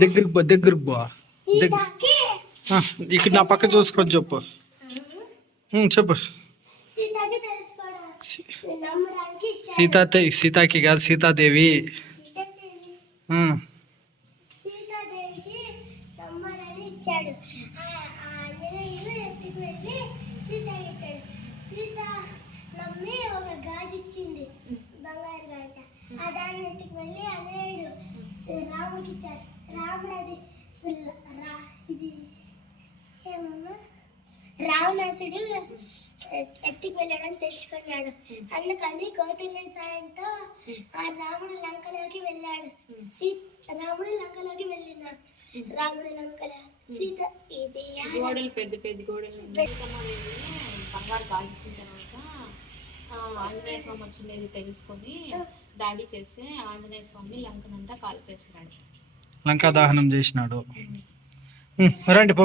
దగ్గరికి బా ఇక్కడ నా పక్క చూసుకొని చెప్పు. చెప్పు. సీతాకి కాదు, సీతాదేవి. దాన్ని ఎత్తుకు వెళ్ళి అన్నయ్యుడు రాముడికి ఇచ్చాడు. రాముడు అది ఇది ఏమమ్మా రావణాసుడు ఎత్తుకు వెళ్ళడం తెచ్చుకున్నాడు. అందుకని కౌటిల్యుని సాయంతో ఆ రాముడు లంకలోకి వెళ్ళాడు. రాముడు లంకలోకి వెళ్ళినాడు. రాముడు లంకలో సీత ఇది గోడలు పెద్ద పెద్ద గోడలు బంగారు కాల్చిన తర్వాత ఆంజనేయ స్వామి వచ్చిండేది తెలుసుకొని దాడి చేసి ఆంజనేయ స్వామి లంకనంతా కాల్ చేసినాడు, లంకా దహనం చేసినాడు. రండి పో.